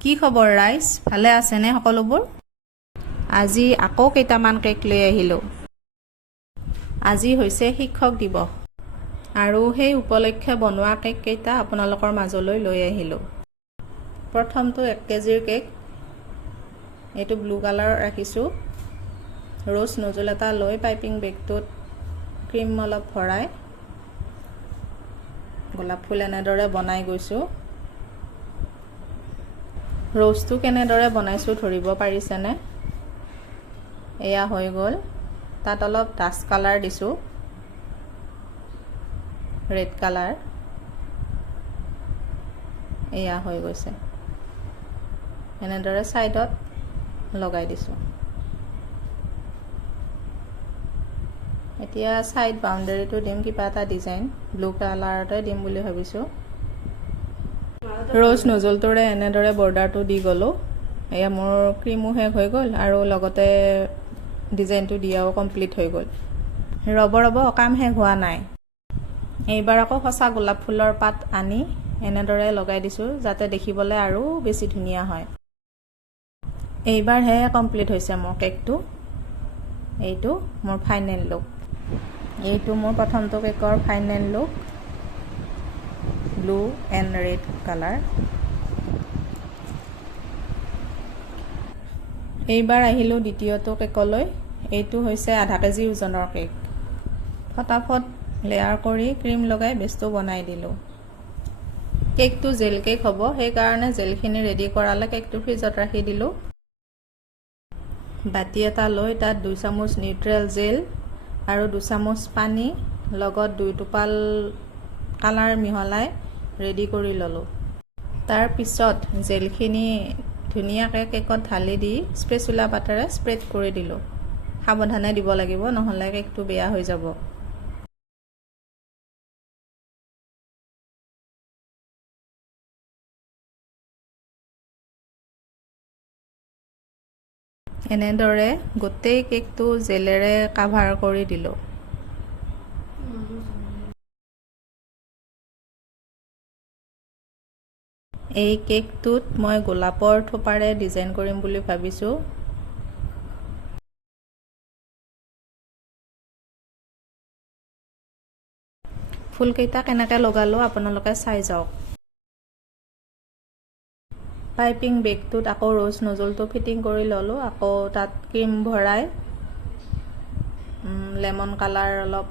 কি খবৰ ৰাইজ, ভালে আছেনে সকলোবোৰ? আজি আকৌ কেইটামান কেক লৈ আহিলোঁ। আজি হৈছে শিক্ষক দিৱস আৰু সেই উপলক্ষে বনোৱা কেক কেইটা আপোনালোকৰ মাজলৈ লৈ আহিলোঁ। প্ৰথমটো 1 কেজিৰ কেক, এইটো ব্লু কালাৰ ৰাখিছোঁ। ৰ'জ নজল এটা লৈ পাইপিং বেগটোত ক্ৰীম অলপ ভৰাই গোলাপ ফুল এনেদৰে বনাই গৈছোঁ। ৰ'জটো কেনেদৰে বনাইছোঁ ধৰিব পাৰিছেনে? এয়া হৈ গ'ল। তাত অলপ ডাষ্ট কালাৰ দিছোঁ, ৰেড কালাৰ। এয়া হৈ গৈছে। এনেদৰে ছাইডত লগাই দিছোঁ। এতিয়া ছাইড বাউণ্ডেৰীটো দিম কিবা এটা ডিজাইন, ব্লু কালাৰতে দিম বুলি ভাবিছোঁ। ৰ'জ নজলটোৰে এনেদৰে বৰ্ডাৰটো দি গ'লোঁ। এয়া মোৰ ক্ৰীমো শেষ হৈ গ'ল আৰু লগতে ডিজাইনটো দিয়াও কমপ্লিট হৈ গ'ল। ৰ'ব কাম শেষ হোৱা নাই। এইবাৰ আকৌ সঁচা গোলাপ ফুলৰ পাত আনি এনেদৰে লগাই দিছোঁ যাতে দেখিবলৈ আৰু বেছি ধুনীয়া হয়। এইবাৰহে কমপ্লিট হৈছে মোৰ কেকটো। এইটো মোৰ ফাইনেল লুক। এইটো মোৰ প্ৰথমটো কেকৰ final look, blue and red colour. এইবাৰ আহিলোঁ দ্বিতীয়টো কেকলৈ। এইটো হৈছে আধা কেজি ওজনৰ কেক। ফটাফট লেয়াৰ কৰি ক্ৰীম লগাই বেচটো বনাই দিলোঁ। কেকটো জেল কেক হ'ব, সেইকাৰণে জেলখিনি ৰেডি কৰালে কেকটো ফ্ৰিজত ৰাখি দিলোঁ। বাতি এটা লৈ তাত 2 চামুচ নিউট্ৰেল জেল আৰু 2 চামুচ পানী লগত 2 টোপাল কালাৰ মিহলাই ৰেডি কৰি ল'লোঁ। তাৰপিছত জেলখিনি ধুনীয়াকৈ কেকত ঢালি দি স্পেচুলা পাতেৰে স্প্ৰেড কৰি দিলোঁ। সাৱধানে দিব লাগিব, নহ'লে কেকটো বেয়া হৈ যাব। এনেদৰে গোটেই কেকটো জেলেৰে কাভাৰ কৰি দিলোঁ। এই কেকটোত মই গোলাপৰ থোপাৰে ডিজাইন কৰিম বুলি ভাবিছোঁ। ফুলকেইটা কেনেকৈ লগালোঁ আপোনালোকে চাই যাওক। পাইপিং বেগটোত আকৌ ৰ'জ নজলটো ফিটিং কৰি ল'লোঁ। আকৌ তাত ক্ৰীম ভৰাই লেমন কালাৰ অলপ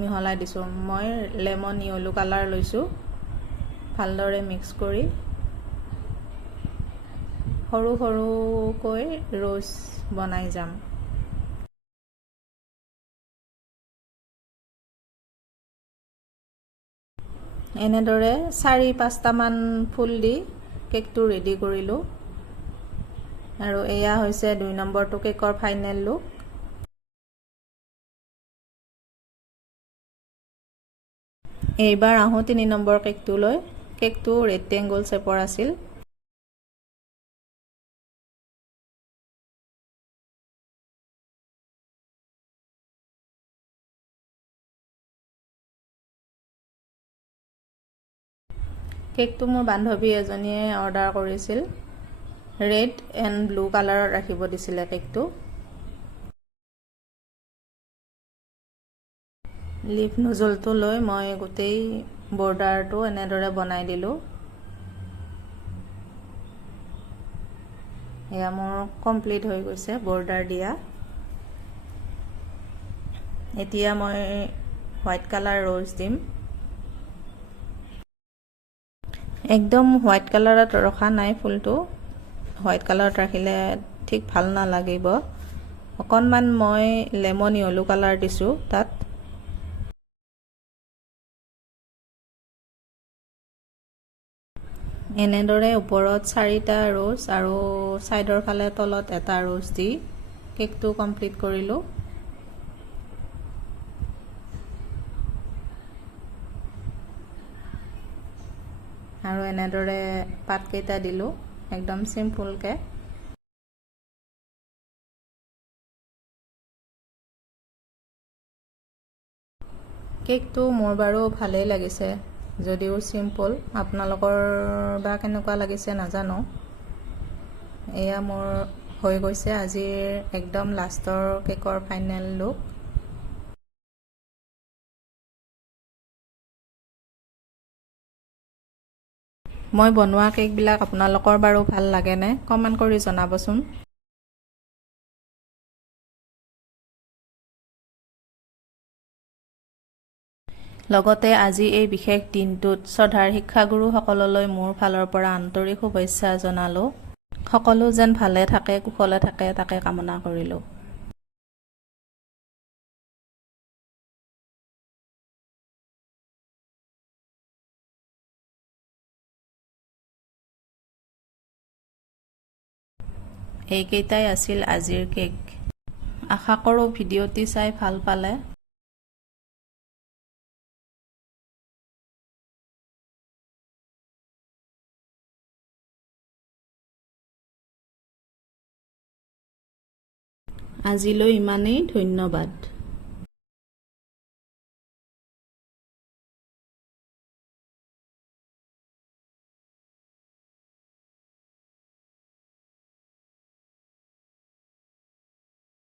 মিহলাই দিছোঁ। মই লেমন য়েলো কালাৰ লৈছোঁ। ভালদৰে মিক্স কৰি সৰু সৰুকৈ ৰ'জ বনাই যাম। এনেদৰে 4-5টামান ফুল দি কেকটো ৰেডি কৰিলোঁ। আৰু এয়া হৈছে 2 নম্বৰটো কেকৰ ফাইনেল লুক। এইবাৰ আহোঁ 3 নম্বৰ কেকটোলৈ। কেকটো ৰেক্টেংগল শ্বেপৰ আছিল। কেকটো মোৰ বান্ধৱী এজনীয়ে অৰ্ডাৰ কৰিছিল। ৰেড এণ্ড ব্লু কালাৰত ৰাখিব দিছিলে কেকটো। লিফ নজলটো লৈ মই গোটেই বৰ্ডাৰটো এনেদৰে বনাই দিলোঁ। এয়া মোৰ কমপ্লিট হৈ গৈছে বৰ্ডাৰ দিয়া। এতিয়া মই হোৱাইট কালাৰ ৰ'জ দিম। একদম হোৱাইট কালাৰত ৰখা নাই ফুলটো। হোৱাইট কালাৰত ৰাখিলে ঠিক ভাল নালাগিব। অকণমান মই লেমন য়েলো কালাৰ দিছোঁ তাত। এনেদৰে ওপৰত 4টা ৰ'জ আৰু ছাইডৰ ফালে তলত এটা ৰ'জ দি কেকটো কমপ্লিট কৰিলোঁ। আৰু এনেদৰে পাতকেইটা দিলোঁ একদম চিম্পুলকৈ। কেকটো মোৰ বাৰু ভালেই লাগিছে, যদিও চিম্পল। আপোনালোকৰ বা কেনেকুৱা লাগিছে নাজানো। এয়া মোৰ হৈ গৈছে আজিৰ একদম লাষ্টৰ কেকৰ ফাইনেল লুক। মই বনোৱা কেকবিলাক আপোনালোকৰ বাৰু ভাল লাগেনে? কমেণ্ট কৰি জনাবচোন। লগতে আজি এই বিশেষ দিনটোত শ্ৰদ্ধাৰ শিক্ষাগুৰুসকললৈ মোৰ ফালৰ পৰা আন্তৰিক শুভেচ্ছা জনালোঁ। সকলো যেন ভালে থাকে, কুশলে থাকে তাকে কামনা কৰিলোঁ। এইকেইটাই আছিল আজিৰ কেক। আশা কৰোঁ ভিডিঅ'টি চাই ভাল পালে। আজিলৈ ইমানেই, ধন্যবাদ।